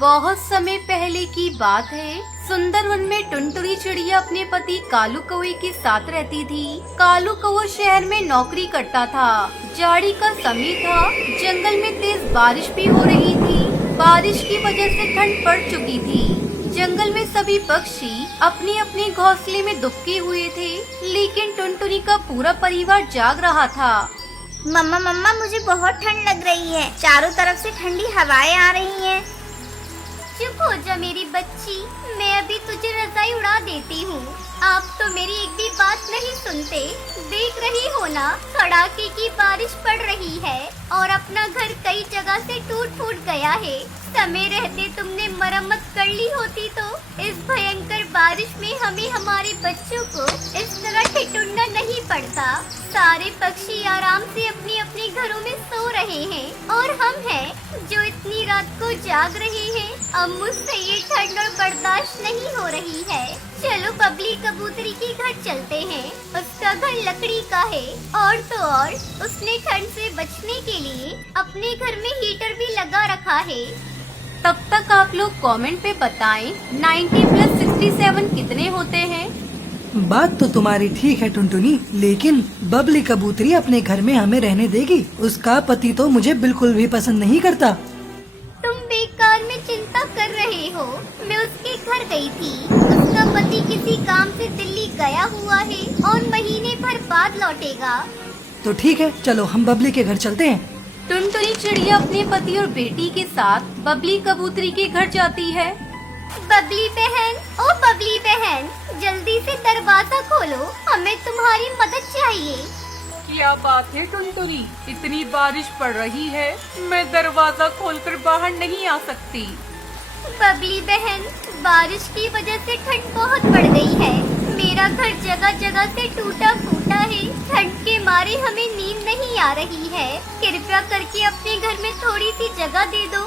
बहुत समय पहले की बात है। सुंदर वन में टुनटुनी चिड़िया अपने पति कालू कौवे के साथ रहती थी। कालू कौवा शहर में नौकरी करता था। जाड़ी का समय था। जंगल में तेज बारिश भी हो रही थी। बारिश की वजह से ठंड पड़ चुकी थी। जंगल में सभी पक्षी अपने अपने घोंसले में दुबके हुए थे, लेकिन टुनटुनी का पूरा परिवार जाग रहा था। मम्मा मम्मा, मुझे बहुत ठंड लग रही है। चारों तरफ से ठंडी हवाएं आ रही हैं। चुप हो जा मेरी बच्ची, मैं अभी तुझे रजाई उड़ा देती हूँ। आप तो मेरी एक भी बात नहीं सुनते। देख रही हो ना, कड़ाके की बारिश पड़ रही है और अपना घर कई जगह से टूट फूट गया है। समय रहते तुमने मरम्मत कर ली होती तो इस भयंकर बारिश में हमें हमारे बच्चों को इस तरह ठिठुरना नहीं पड़ता। सारे पक्षी आराम से अपने अपने घरों में सो रहे हैं और हम हैं जो इतनी रात को जाग रहे हैं। अब मुझसे ये ठंड और बर्दाश्त नहीं हो रही है। चलो बबली कबूतरी के घर चलते हैं। उसका घर लकड़ी का है और तो और उसने ठंड से बचने के लिए अपने घर में हीटर भी लगा रखा है। तब तक आप लोग कमेंट पे बताएं 90 + 67 कितने होते हैं। बात तो तुम्हारी ठीक है टुनटुनी, लेकिन बबली कबूतरी अपने घर में हमें रहने देगी? उसका पति तो मुझे बिल्कुल भी पसंद नहीं करता। तुम बेकार में चिंता कर रहे हो। मैं उसके घर गई थी। उसका पति किसी काम से दिल्ली गया हुआ है और महीने भर बाद लौटेगा। तो ठीक है, चलो हम बबली के घर चलते हैं। टुनटुनी चिड़िया अपने पति और बेटी के साथ बबली कबूतरी के घर जाती है। बबली बहन, ओ बबली बहन, जल्दी से दरवाजा खोलो, हमें तुम्हारी मदद चाहिए। क्या बात है टुनटुनी, इतनी बारिश पड़ रही है, मैं दरवाजा खोलकर बाहर नहीं आ सकती। बबली बहन, बारिश की वजह से ठंड बहुत बढ़ गई है। मेरा घर जगह जगह से टूटा फूटा है। ठंड के मारे हमें नींद नहीं आ रही है। कृपया करके अपने घर में थोड़ी सी जगह दे दो।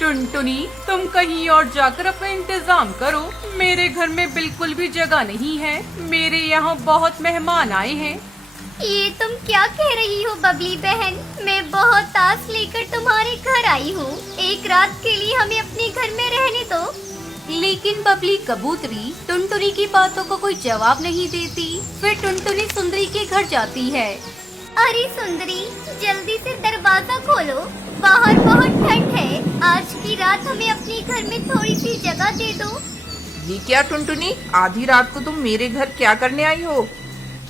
टुनटुनी, तुम कहीं और जाकर अपना इंतजाम करो। मेरे घर में बिल्कुल भी जगह नहीं है। मेरे यहाँ बहुत मेहमान आए हैं। ये तुम क्या कह रही हो बबली बहन? मैं बहुत आस लेकर तुम्हारे घर आई हूँ। एक रात के लिए हमें अपने घर में रहने दो। लेकिन बबली कबूतरी टुनटुनी की बातों को कोई जवाब नहीं देती। फिर टुनटुनी सुंदरी के घर जाती है। अरे सुंदरी, जल्दी से दरवाजा खोलो, बाहर बहुत ठंड है। आज की रात हमें अपने घर में थोड़ी सी जगह दे दो। ये क्या टुनटुनी, आधी रात को तुम मेरे घर क्या करने आई हो?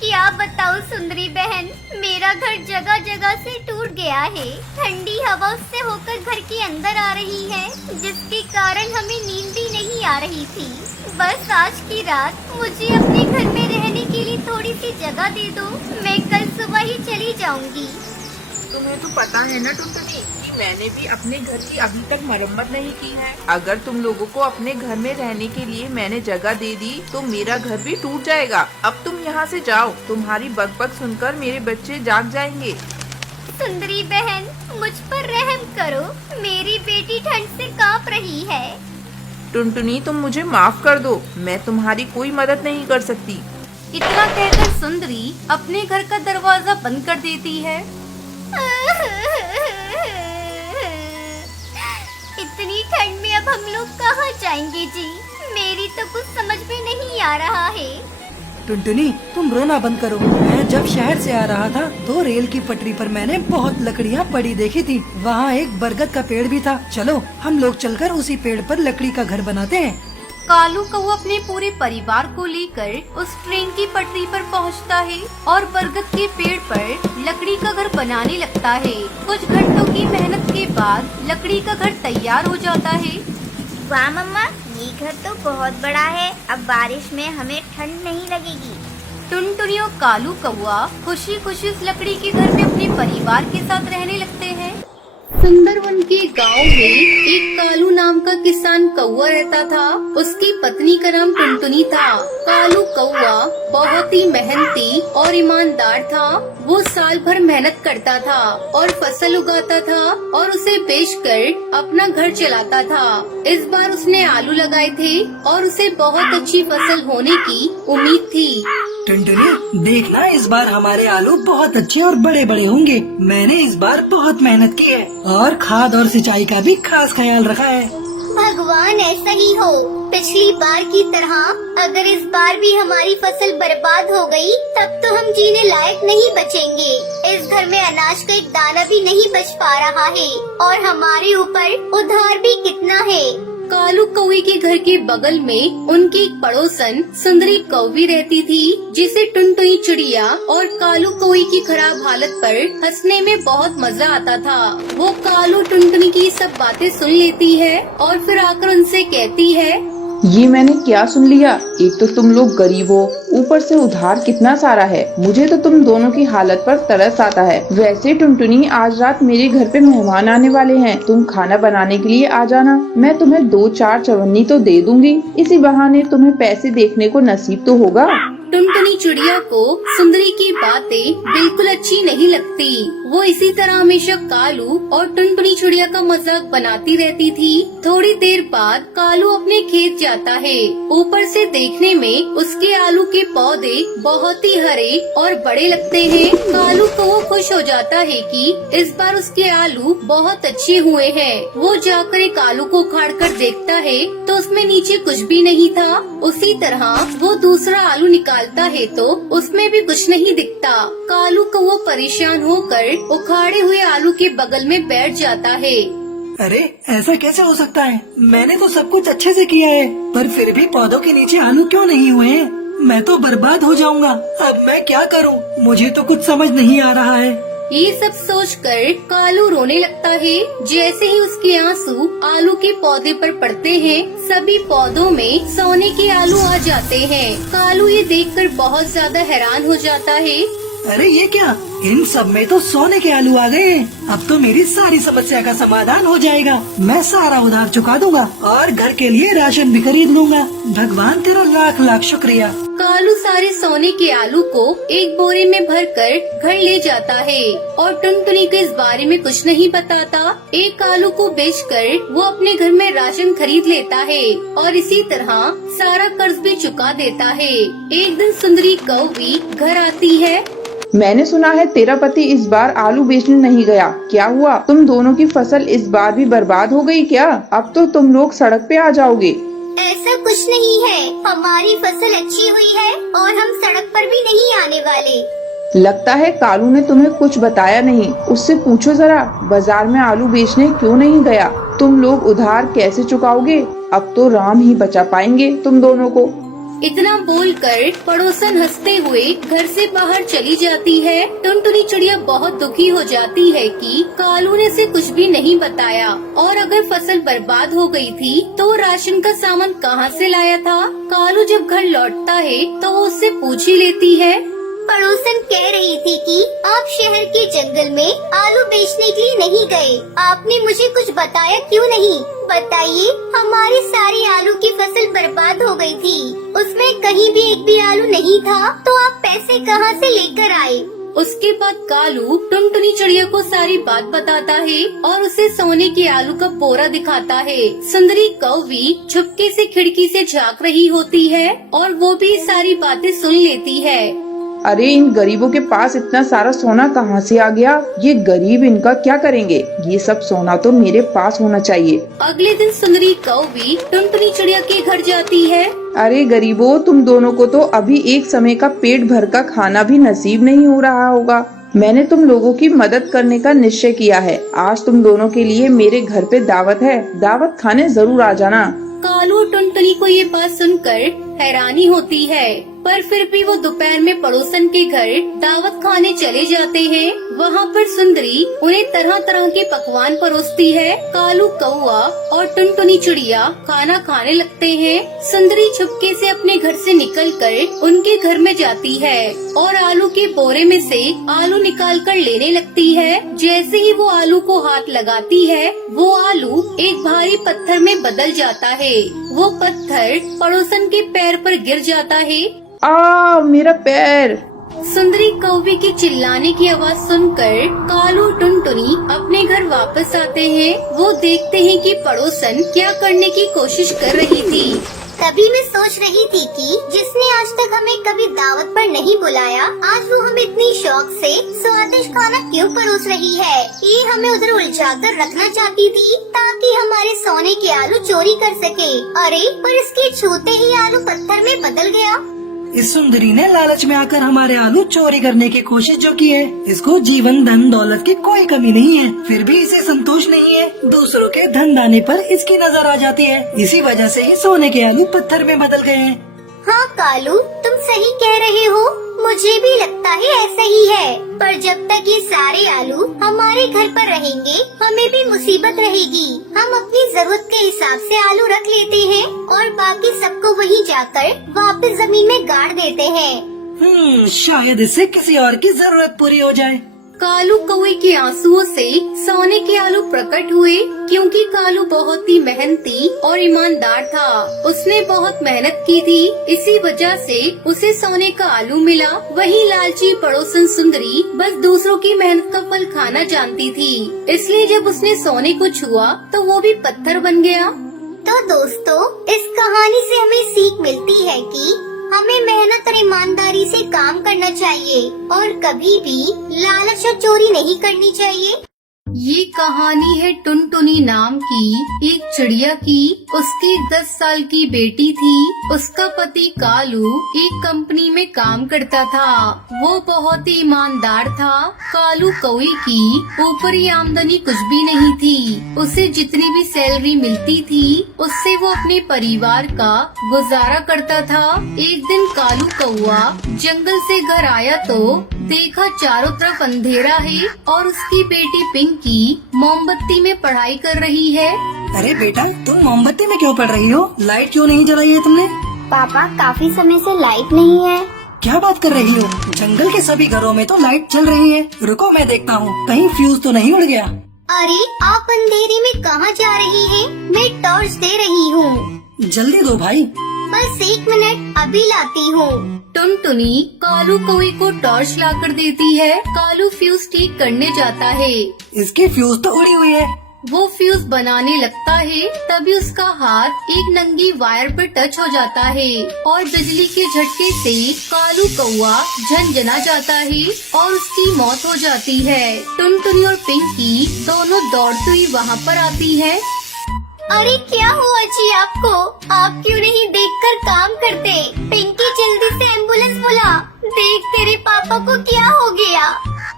क्या बताओ सुंदरी बहन, मेरा घर जगह जगह से टूट गया है। ठंडी हवा उससे होकर घर के अंदर आ रही है, जिसके कारण हमें नींद भी नहीं आ रही थी। बस आज की रात मुझे अपने घर में रहने के लिए थोड़ी सी जगह दे दो। मैं कल सुबह ही चली जाऊंगी। तुम्हें तो पता है ना टुनटुनी कि मैंने भी अपने घर की अभी तक मरम्मत नहीं की है। अगर तुम लोगों को अपने घर में रहने के लिए मैंने जगह दे दी तो मेरा घर भी टूट जाएगा। अब तुम यहाँ से जाओ, तुम्हारी बकबक सुनकर मेरे बच्चे जाग जाएंगे। सुंदरी बहन, मुझ पर रहम करो, मेरी बेटी ठंड से कांप रही है। टुनटुनी, तुम मुझे माफ कर दो, मैं तुम्हारी कोई मदद नहीं कर सकती। इतना कहकर सुंदरी अपने घर का दरवाजा बंद कर देती है। इतनी ठंड में अब हम लोग कहाँ जाएंगे जी? मेरी तो कुछ समझ में नहीं आ रहा है। टुनटुनी, तुम रोना बंद करो। मैं जब शहर से आ रहा था तो रेल की पटरी पर मैंने बहुत लकड़ियाँ पड़ी देखी थी। वहाँ एक बरगद का पेड़ भी था। चलो हम लोग चलकर उसी पेड़ पर लकड़ी का घर बनाते हैं। कालू कौवा अपने पूरे परिवार को लेकर उस ट्रेन की पटरी पर पहुंचता है और बरगद के पेड़ पर लकड़ी का घर बनाने लगता है। कुछ घंटों की मेहनत के बाद लकड़ी का घर तैयार हो जाता है। वाह मम्मा, ये घर तो बहुत बड़ा है। अब बारिश में हमें ठंड नहीं लगेगी। टुनटुनी और कालू कौवा खुशी खुशी उस लकड़ी के घर में अपने परिवार के साथ रहने लगते हैं। सुंदरवन के गांव में एक कालू नाम का किसान कौवा रहता था। उसकी पत्नी का नाम टुनटुनी था। कालू कौवा बहुत ही मेहनती और ईमानदार था। वो साल भर मेहनत करता था और फसल उगाता था और उसे बेचकर अपना घर चलाता था। इस बार उसने आलू लगाए थे और उसे बहुत अच्छी फसल होने की उम्मीद थी। टुनटुनी, देखना इस बार हमारे आलू बहुत अच्छे और बड़े बड़े होंगे। मैंने इस बार बहुत मेहनत की है और खाद और सिंचाई का भी खास ख्याल रखा है। भगवान ऐसा ही हो। पिछली बार की तरह अगर इस बार भी हमारी फसल बर्बाद हो गई, तब तो हम जीने लायक नहीं बचेंगे। इस घर में अनाज का एक दाना भी नहीं बच पा रहा है और हमारे ऊपर उधार भी कितना है। कालू कौवे के घर के बगल में उनकी एक पड़ोसन सुंदरी कौवी रहती थी, जिसे टुनटुनी चिड़िया और कालू कौवे की खराब हालत पर हंसने में बहुत मजा आता था। वो कालू टुनटुनी की सब बातें सुन लेती है और फिर आकर उनसे कहती है, ये मैंने क्या सुन लिया? एक तो तुम लोग गरीब हो, ऊपर से उधार कितना सारा है। मुझे तो तुम दोनों की हालत पर तरस आता है। वैसे टुनटुनी, आज रात मेरे घर पे मेहमान आने वाले हैं, तुम खाना बनाने के लिए आ जाना। मैं तुम्हें 2-4 चवन्नी तो दे दूंगी, इसी बहाने तुम्हें पैसे देखने को नसीब तो होगा। टुनटुनी चिड़िया को सुंदरी की बातें बिल्कुल अच्छी नहीं लगती। वो इसी तरह हमेशा कालू और टुनटुनी चिड़िया का मजाक बनाती रहती थी। थोड़ी देर बाद कालू अपने खेत जाता है। ऊपर से देखने में उसके आलू के पौधे बहुत ही हरे और बड़े लगते हैं। कालू को वो खुश हो जाता है कि इस बार उसके आलू बहुत अच्छे हुए हैं। वो जाकर एक आलू को उखाड़ कर देखता है तो उसमें नीचे कुछ भी नहीं था। उसी तरह वो दूसरा आलू निकालता है तो उसमें भी कुछ नहीं दिखता। कालू को वो परेशान होकर उखाड़े हुए आलू के बगल में बैठ जाता है। अरे ऐसा कैसे हो सकता है? मैंने तो सब कुछ अच्छे से किया है, पर फिर भी पौधों के नीचे आलू क्यों नहीं हुए हैं? मैं तो बर्बाद हो जाऊंगा। अब मैं क्या करूं? मुझे तो कुछ समझ नहीं आ रहा है। ये सब सोचकर कालू रोने लगता है। जैसे ही उसके आंसू आलू के पौधे पर पड़ते हैं, सभी पौधों में सोने के आलू आ जाते हैं। कालू ये देखकर बहुत ज्यादा हैरान हो जाता है। अरे ये क्या? इन सब में तो सोने के आलू आ गए। अब तो मेरी सारी समस्या का समाधान हो जाएगा। मैं सारा उधार चुका दूंगा और घर के लिए राशन भी खरीद लूंगा। भगवान तेरा लाख लाख शुक्रिया। कालू सारे सोने के आलू को एक बोरे में भरकर घर ले जाता है और टुनटुनी को इस बारे में कुछ नहीं बताता। एक आलू को बेचकर वो अपने घर में राशन खरीद लेता है और इसी तरह सारा कर्ज भी चुका देता है। एक दिन सुंदरी कौवी घर आती है। मैंने सुना है तेरा पति इस बार आलू बेचने नहीं गया। क्या हुआ? तुम दोनों की फसल इस बार भी बर्बाद हो गई क्या? अब तो तुम लोग सड़क पे आ जाओगे। ऐसा कुछ नहीं है, हमारी फसल अच्छी हुई है और हम सड़क पर भी नहीं आने वाले। लगता है कालू ने तुम्हें कुछ बताया नहीं। उससे पूछो जरा, बाजार में आलू बेचने क्यों नहीं गया? तुम लोग उधार कैसे चुकाओगे? अब तो राम ही बचा पाएंगे तुम दोनों को। इतना बोलकर पड़ोसन हंसते हुए घर से बाहर चली जाती है। टुनटुनी चिड़िया बहुत दुखी हो जाती है कि कालू ने उसे कुछ भी नहीं बताया और अगर फसल बर्बाद हो गई थी तो राशन का सामान कहाँ से लाया था। कालू जब घर लौटता है तो वो उससे पूछ ही लेती है। पड़ोसन कह रही थी कि आप शहर के जंगल में आलू बेचने के लिए नहीं गए। आपने मुझे कुछ बताया क्यों नहीं? बताइए, हमारी सारी आलू की फसल बर्बाद हो गई थी। उसमें कहीं भी एक भी आलू नहीं था, तो आप पैसे कहां से लेकर आए? उसके बाद कालू टुनटुनी चिड़िया को सारी बात बताता है और उसे सोने के आलू का बोरा दिखाता है। सुंदरी कौवी छुपके से खिड़की से झांक रही होती है और वो भी सारी बातें सुन लेती है। अरे इन गरीबों के पास इतना सारा सोना कहाँ से आ गया? ये गरीब इनका क्या करेंगे? ये सब सोना तो मेरे पास होना चाहिए। अगले दिन सुंदरी कौवी टुनटुनी चिड़िया के घर जाती है। अरे गरीबों, तुम दोनों को तो अभी एक समय का पेट भर का खाना भी नसीब नहीं हो रहा होगा। मैंने तुम लोगों की मदद करने का निश्चय किया है। आज तुम दोनों के लिए मेरे घर पे दावत है। दावत खाने जरूर आ जाना। कालू और टुनटुनी को ये बात सुनकर हैरानी होती है, पर फिर भी वो दोपहर में पड़ोसन के घर दावत खाने चले जाते हैं। वहाँ पर सुंदरी उन्हें तरह तरह के पकवान परोसती है। कालू कौवा और टुनटुनी चिड़िया खाना खाने लगते हैं। सुंदरी छुपके से अपने घर से निकलकर उनके घर में जाती है और आलू के बोरे में से आलू निकालकर लेने लगती है। जैसे ही वो आलू को हाथ लगाती है, वो आलू एक भारी पत्थर में बदल जाता है। वो पत्थर पड़ोसन के पैर पर गिर जाता है। मेरा पैर! सुंदरी कौवे की चिल्लाने की आवाज सुनकर कालू टुनटुनी अपने घर वापस आते हैं। वो देखते हैं कि पड़ोसन क्या करने की कोशिश कर रही थी। तभी मैं सोच रही थी कि जिसने आज तक हमें कभी दावत पर नहीं बुलाया, आज वो हमें इतनी शौक से स्वादिष्ट खाना क्यों परोस रही है। ये हमें उधर उलझाकर रखना चाहती थी ताकि हमारे सोने के आलू चोरी कर सके। अरे पर इसके छूते ही आलू पत्थर में बदल गया। इस सुंदरी ने लालच में आकर हमारे आलू चोरी करने की कोशिश जो की है, इसको जीवन धन दौलत की कोई कमी नहीं है, फिर भी इसे संतोष नहीं है। दूसरों के धन दाने पर इसकी नजर आ जाती है, इसी वजह से ही सोने के आलू पत्थर में बदल गए हैं। हाँ कालू, तुम सही कह रहे हो, मुझे भी लगता है ऐसा ही है। पर जब तक ये सारे आलू हमारे घर पर रहेंगे, हमें भी मुसीबत रहेगी। हम अपनी जरूरत के हिसाब से आलू रख लेते हैं और बाकी सबको वहीं जाकर वापस जमीन में गाड़ देते हैं। शायद इससे किसी और की जरूरत पूरी हो जाए। कालू कौवे के आंसुओं से सोने के आलू प्रकट हुए, क्योंकि कालू बहुत ही मेहनती और ईमानदार था। उसने बहुत मेहनत की थी, इसी वजह से उसे सोने का आलू मिला। वही लालची पड़ोसन सुंदरी बस दूसरों की मेहनत का फल खाना जानती थी, इसलिए जब उसने सोने को छुआ तो वो भी पत्थर बन गया। तो दोस्तों, इस कहानी से हमें सीख मिलती है कि हमें मेहनत और ईमानदारी से काम करना चाहिए और कभी भी लालच और चोरी नहीं करनी चाहिए। ये कहानी है टुनटुनी नाम की एक चिड़िया की। उसकी 10 साल की बेटी थी। उसका पति कालू एक कंपनी में काम करता था। वो बहुत ही ईमानदार था। कालू कौवे की ऊपरी आमदनी कुछ भी नहीं थी। उसे जितनी भी सैलरी मिलती थी, उससे वो अपने परिवार का गुजारा करता था। एक दिन कालू कौवा जंगल से घर आया तो देखा चारों तरफ अंधेरा है और उसकी बेटी पिंकी मोमबत्ती में पढ़ाई कर रही है। अरे बेटा, तुम मोमबत्ती में क्यों पढ़ रही हो? लाइट क्यों नहीं जलाई है तुमने? पापा, काफी समय से लाइट नहीं है। क्या बात कर रही हो? जंगल के सभी घरों में तो लाइट चल रही है। रुको, मैं देखता हूँ कहीं फ्यूज तो नहीं उड़ गया। अरे आप अंधेरे में कहाँ जा रही हैं? मैं टॉर्च दे रही हूँ। जल्दी दो भाई। बस 1 मिनट, अभी लाती हूँ। टुनटुनी कालू कौवे को टॉर्च लाकर देती है। कालू फ्यूज ठीक करने जाता है। इसकी फ्यूज तो उड़ी हुई है। वो फ्यूज बनाने लगता है, तभी उसका हाथ एक नंगी वायर पर टच हो जाता है और बिजली के झटके से कालू कौवा झनझना जाता है और उसकी मौत हो जाती है। टुनटुनी और पिंकी दोनों दौड़ती हुई वहाँ पर आती है। अरे क्या हुआ जी आपको? आप क्यों नहीं देखकर काम करते? पिंकी, जल्दी से एम्बुलेंस बुला। देख, तेरे पापा को क्या हो गया।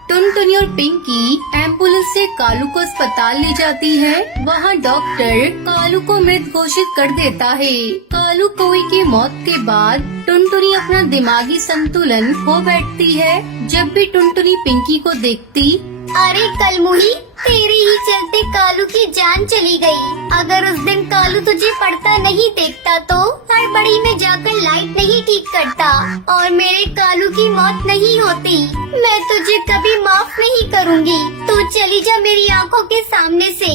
टुनटुनी और पिंकी एम्बुलेंस से कालू को अस्पताल ले जाती है। वहाँ डॉक्टर कालू को मृत घोषित कर देता है। कालू कौवे की मौत के बाद टुनटुनी अपना दिमागी संतुलन खो बैठती है। जब भी टुनटुनी पिंकी को देखती, अरे कलमुही, तेरे ही चलते कालू की जान चली गई। अगर उस दिन कालू तुझे पढ़ता नहीं देखता तो हड़बड़ी में जाकर लाइट नहीं ठीक करता और मेरे कालू की मौत नहीं होती। मैं तुझे कभी माफ नहीं करूँगी। तू चली जा मेरी आंखों के सामने से।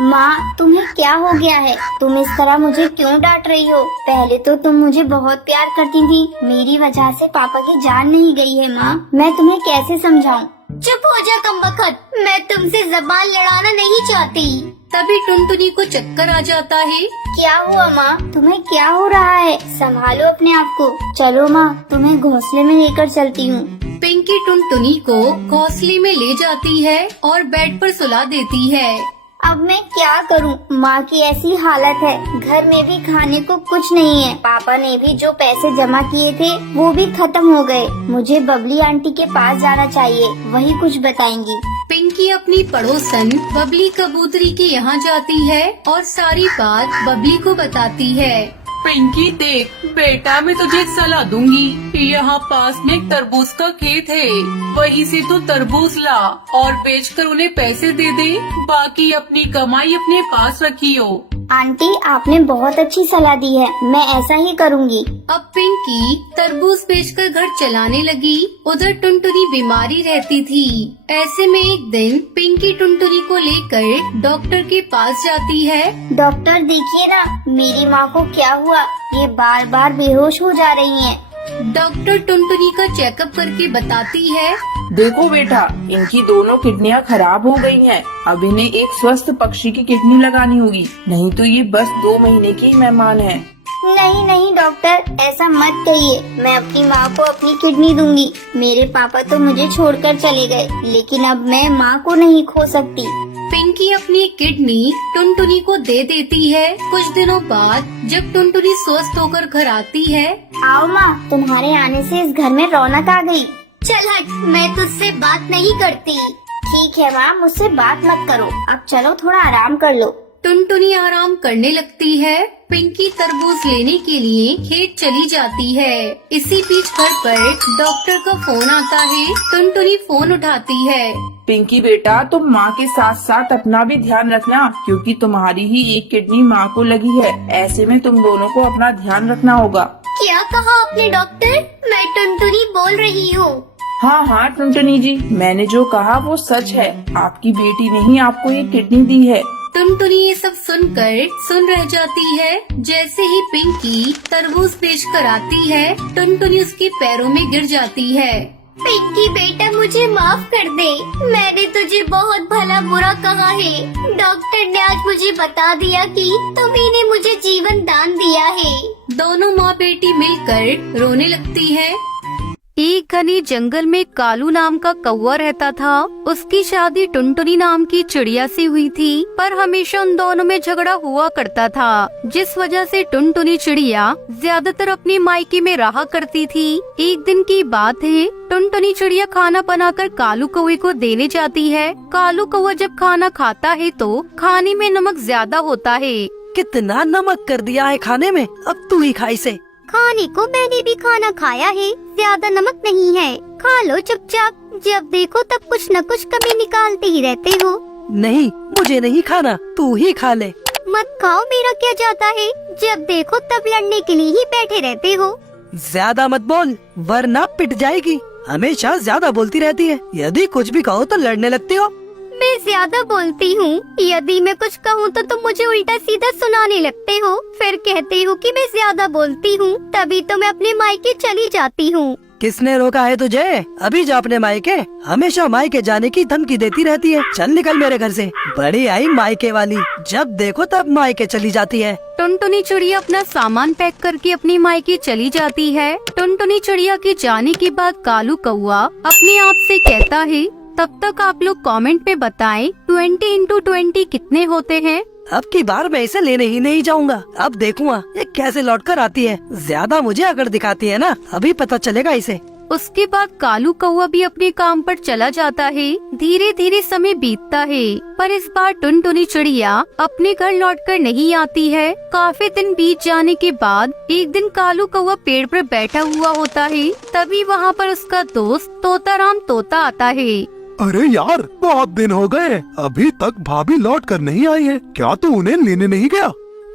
माँ, तुम्हें क्या हो गया है? तुम इस तरह मुझे क्यों डांट रही हो? पहले तो तुम मुझे बहुत प्यार करती थी। मेरी वजह से पापा की जान नहीं गई है माँ। मैं तुम्हें कैसे समझाऊं? चुप हो जा कमबख्त, मैं तुमसे जबान लड़ाना नहीं चाहती। तभी टुनटुनी को चक्कर आ जाता है। क्या हुआ माँ? तुम्हें क्या हो रहा है? संभालो अपने आप को। चलो माँ, तुम्हें घोंसले में लेकर चलती हूँ। पिंकी टुनटुनी को घोंसले में ले जाती है और बेड पर सुला देती है। अब मैं क्या करूं? माँ की ऐसी हालत है, घर में भी खाने को कुछ नहीं है। पापा ने भी जो पैसे जमा किए थे वो भी खत्म हो गए। मुझे बबली आंटी के पास जाना चाहिए, वही कुछ बताएंगी। पिंकी अपनी पड़ोसन बबली कबूतरी के यहाँ जाती है और सारी बात बबली को बताती है। पिंकी देख बेटा, मैं तुझे एक सलाह दूंगी। यहाँ पास में एक तरबूज का खेत है, वहीं से तू तरबूज ला और बेचकर उन्हें पैसे दे दे। बाकी अपनी कमाई अपने पास रखियो। आंटी, आपने बहुत अच्छी सलाह दी है, मैं ऐसा ही करूँगी। अब पिंकी तरबूज बेचकर घर चलाने लगी। उधर टुनटुनी बीमारी रहती थी। ऐसे में एक दिन पिंकी टुनटुनी को लेकर डॉक्टर के पास जाती है। डॉक्टर, देखिए ना, मेरी माँ को क्या हुआ? ये बार बार बेहोश हो जा रही हैं। डॉक्टर टुनटुनी का चेकअप करके बताती है। देखो बेटा, इनकी दोनों किडनियां खराब हो गई हैं। अब इन्हें एक स्वस्थ पक्षी की किडनी लगानी होगी, नहीं तो ये बस 2 महीने की मेहमान है। नहीं नहीं डॉक्टर, ऐसा मत कहिए। मैं अपनी माँ को अपनी किडनी दूंगी। मेरे पापा तो मुझे छोड़कर चले गए, लेकिन अब मैं माँ को नहीं खो सकती। पिंकी अपनी किडनी टुनटुनी को दे देती है। कुछ दिनों बाद जब टुनटुनी स्वस्थ होकर घर आती है, आओ माँ, तुम्हारे आने से इस घर में रौनक आ गई। चल हट, मैं तुझसे बात नहीं करती। ठीक है माँ, मुझसे बात मत करो। अब चलो थोड़ा आराम कर लो। टुनटुनी आराम करने लगती है। पिंकी तरबूज लेने के लिए खेत चली जाती है। इसी बीच घर पर डॉक्टर का फोन आता है। टुनटुनी फोन उठाती है। पिंकी बेटा, तुम माँ के साथ साथ अपना भी ध्यान रखना, क्योंकि तुम्हारी ही एक किडनी माँ को लगी है। ऐसे में तुम दोनों को अपना ध्यान रखना होगा। क्या कहा आपने डॉक्टर? मैं टुनटुनी बोल रही हूँ। हाँ हाँ टुनटुनी जी, मैंने जो कहा वो सच है। आपकी बेटी ने ही आपको ये किडनी दी है। टुनटुनी ये सब सुनकर सुन रह जाती है। जैसे ही पिंकी तरबूज बेच कर आती है, टुनटुनी उसके पैरों में गिर जाती है। पिंकी बेटा, मुझे माफ कर दे। मैंने तुझे बहुत भला बुरा कहा है। डॉक्टर ने आज मुझे बता दिया कि तुम्ही ने मुझे जीवन दान दिया है। दोनों माँ बेटी मिलकर रोने लगती है। एक घने जंगल में कालू नाम का कौवा रहता था। उसकी शादी टुनटुनी नाम की चिड़िया से हुई थी, पर हमेशा उन दोनों में झगड़ा हुआ करता था, जिस वजह से टुनटुनी चिड़िया ज्यादातर अपनी मायके में रहा करती थी। एक दिन की बात है, टुनटुनी चिड़िया खाना बनाकर कालू कौवे को देने जाती है। कालू कौवा जब खाना खाता है तो खाने में नमक ज्यादा होता है। कितना नमक कर दिया है खाने में, अब तू ही खा इसे। खाने को मैंने भी खाना खाया है, ज्यादा नमक नहीं है। खा लो चुपचाप। जब देखो तब कुछ न कुछ कमी निकालते ही रहते हो। नहीं, मुझे नहीं खाना, तू ही खा ले। मत खाओ, मेरा क्या जाता है। जब देखो तब लड़ने के लिए ही बैठे रहते हो। ज्यादा मत बोल, वरना पिट जाएगी। हमेशा ज्यादा बोलती रहती है। यदि कुछ भी कहो तो लड़ने लगती हो। मैं ज्यादा बोलती हूँ। यदि मैं कुछ कहूँ तो तुम मुझे उल्टा सीधा सुनाने लगते हो। फिर कहते हो कि मैं ज्यादा बोलती हूँ, तभी तो मैं अपने मायके चली जाती हूँ। किसने रोका है तुझे? अभी जा अपने मायके। हमेशा मायके जाने की धमकी देती रहती है। चल निकल मेरे घर से। बड़ी आई मायके वाली, जब देखो तब मायके चली जाती है। टुनटुनी चिड़िया अपना सामान पैक करके अपनी मायके चली जाती है। टुनटुनी चिड़िया के जाने के बाद कालू कौवा अपने आप से कहता है, तब तक आप लोग कमेंट में बताएं 20x20 कितने होते हैं। अब की बार मैं इसे लेने ही नहीं जाऊंगा। अब देखूंगा ये कैसे लौट कर आती है। ज्यादा मुझे अगर दिखाती है ना, अभी पता चलेगा इसे। उसके बाद कालू कौवा भी अपने काम पर चला जाता है। धीरे धीरे समय बीतता है, पर इस बार टुनटुनी चिड़िया अपने घर लौटकर नहीं आती है। काफी दिन बीत जाने के बाद एक दिन कालू कौवा पेड़ पर बैठा हुआ होता है। तभी वहाँ पर उसका दोस्त तोताराम तोता आता है। अरे यार, बहुत दिन हो गए, अभी तक भाभी लौट कर नहीं आई है। क्या तू उन्हें लेने नहीं गया?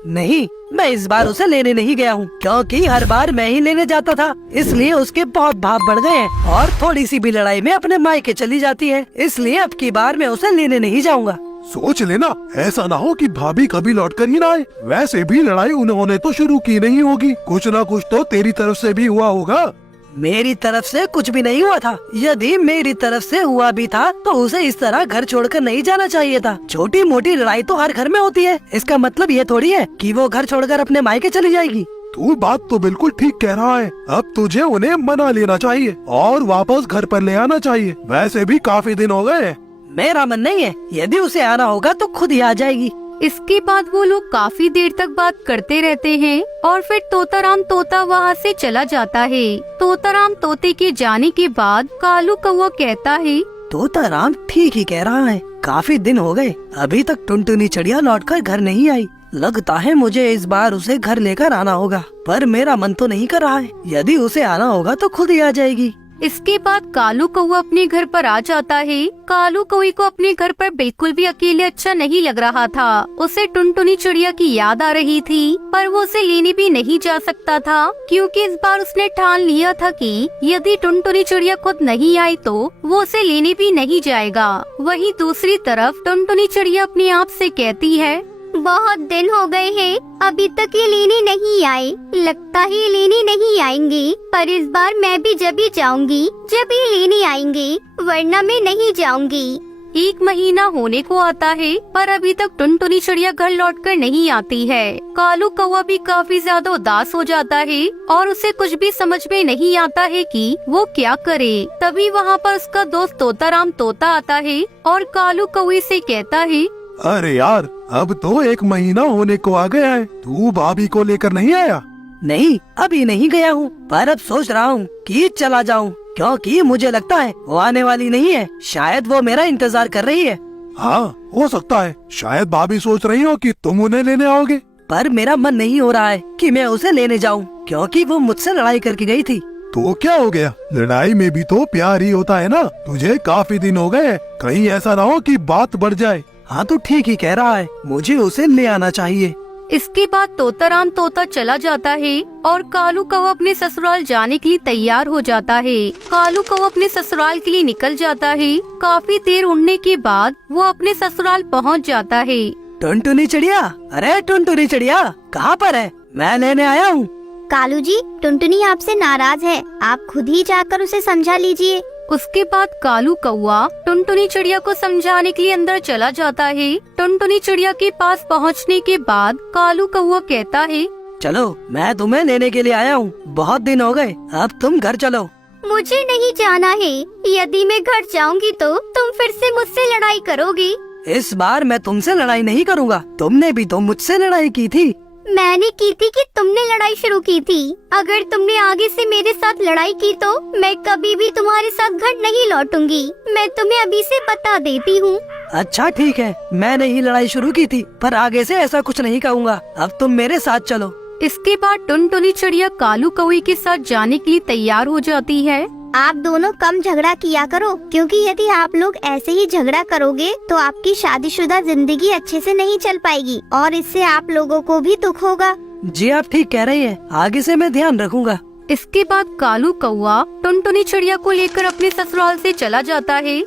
नहीं, मैं इस बार उसे लेने नहीं गया हूँ, क्योंकि हर बार मैं ही लेने जाता था। इसलिए उसके बहुत भाव बढ़ गए हैं और थोड़ी सी भी लड़ाई में अपने मायके चली जाती है। इसलिए अब की बार मैं उसे लेने नहीं जाऊंगा। सोच लेना, ऐसा ना हो कि भाभी कभी लौट कर ही ना आए। वैसे भी लड़ाई उन्होंने तो शुरू की नहीं होगी, कुछ ना कुछ तो तेरी तरफ से भी हुआ होगा। मेरी तरफ से कुछ भी नहीं हुआ था। यदि मेरी तरफ से हुआ भी था तो उसे इस तरह घर छोड़कर नहीं जाना चाहिए था। छोटी मोटी लड़ाई तो हर घर में होती है। इसका मतलब ये थोड़ी है कि वो घर छोड़कर अपने मायके चली जाएगी। तू बात तो बिल्कुल ठीक कह रहा है। अब तुझे उन्हें मना लेना चाहिए और वापस घर पर ले आना चाहिए। वैसे भी काफी दिन हो गए। मेरा मन नहीं है, यदि उसे आना होगा तो खुद ही आ जाएगी। इसके बाद वो लोग काफी देर तक बात करते रहते हैं और फिर तोताराम तोता वहाँ से चला जाता है। तोताराम तोते के जाने के बाद कालू कौवा कहता है, तोताराम ठीक ही कह रहा है। काफी दिन हो गए, अभी तक टुनटुनी चिड़िया लौटकर घर नहीं आई। लगता है मुझे इस बार उसे घर लेकर आना होगा, पर मेरा मन तो नहीं कर रहा है। यदि उसे आना होगा तो खुद ही आ जाएगी। इसके बाद कालू कौवा अपने घर पर आ जाता है। कालू कौवे को अपने घर पर बिल्कुल भी अकेले अच्छा नहीं लग रहा था। उसे टुनटुनी चिड़िया की याद आ रही थी, पर वो उसे लेने भी नहीं जा सकता था, क्योंकि इस बार उसने ठान लिया था कि यदि टुनटुनी चिड़िया खुद नहीं आई तो वो उसे लेने भी नहीं जाएगा। वहीं दूसरी तरफ टुनटुनी चिड़िया अपने आप से कहती है, बहुत दिन हो गए हैं, अभी तक ये लेने नहीं आए। लगता है ये लेने नहीं आएंगे, पर इस बार मैं भी जब ही जाऊंगी जब ये लेने आएंगे, वरना मैं नहीं जाऊंगी। 1 महीना होने को आता है पर अभी तक टुनटुनी चिड़िया घर लौटकर नहीं आती है। कालू कौवा भी काफी ज्यादा उदास हो जाता है और उसे कुछ भी समझ में नहीं आता है कि वो क्या करे। तभी वहाँ पर उसका दोस्त तोताराम तोता आता है और कालू कौवे से कहता है, अरे यार, अब तो 1 महीना होने को आ गया है, तू भाभी को लेकर नहीं आया? नहीं, अभी नहीं गया हूँ, पर अब सोच रहा हूँ कि चला जाऊँ, क्योंकि मुझे लगता है वो आने वाली नहीं है। शायद वो मेरा इंतजार कर रही है। हाँ, हो सकता है। शायद भाभी सोच रही हो कि तुम उन्हें लेने आओगे। पर मेरा मन नहीं हो रहा है कि मैं उसे लेने जाऊँ, क्योंकि वो मुझसे लड़ाई करके गई थी। तो क्या हो गया? लड़ाई में भी तो प्यार ही होता है ना। तुझे काफी दिन हो गए, कहीं ऐसा ना हो कि बात बढ़ जाए। हाँ, तो ठीक ही कह रहा है, मुझे उसे ले आना चाहिए। इसके बाद तोताराम तोता चला जाता है और कालू कौवा अपने ससुराल जाने के लिए तैयार हो जाता है। कालू कौवा अपने ससुराल के लिए निकल जाता है। काफी देर उड़ने के बाद वो अपने ससुराल पहुंच जाता है। टुनटुनी चिड़िया, अरे टुनटुनी चिड़िया, कहाँ पर है? मैं लेने आया हूँ। कालू जी, टुनटुनी आपसे नाराज है, आप खुद ही जाकर उसे समझा लीजिए। उसके बाद कालू कौवा टुनटुनी चिड़िया को समझाने के लिए अंदर चला जाता है। टुनटुनी चिड़िया के पास पहुंचने के बाद कालू कौवा कहता है, चलो, मैं तुम्हें लेने के लिए आया हूँ। बहुत दिन हो गए, अब तुम घर चलो। मुझे नहीं जाना है। यदि मैं घर जाऊंगी तो तुम फिर से मुझसे लड़ाई करोगी। इस बार मैं तुमसे लड़ाई नहीं करूँगा। तुमने भी तो मुझसे लड़ाई की थी। मैंने की थी कि तुमने लड़ाई शुरू की थी। अगर तुमने आगे से मेरे साथ लड़ाई की तो मैं कभी भी तुम्हारे साथ घर नहीं लौटूंगी। मैं तुम्हें अभी से बता देती हूँ। अच्छा ठीक है, मैंने ही लड़ाई शुरू की थी, पर आगे से ऐसा कुछ नहीं कहूँगा। अब तुम मेरे साथ चलो। इसके बाद टुनटुनी चिड़िया कालू कौवे के साथ जाने के लिए तैयार हो जाती है। आप दोनों कम झगड़ा किया करो, क्योंकि यदि आप लोग ऐसे ही झगड़ा करोगे तो आपकी शादीशुदा जिंदगी अच्छे से नहीं चल पाएगी और इससे आप लोगों को भी दुख होगा। जी, आप ठीक कह रही हैं, आगे से मैं ध्यान रखूंगा। इसके बाद कालू कौवा टुनटुनी चिड़िया को लेकर अपने ससुराल से चला जाता है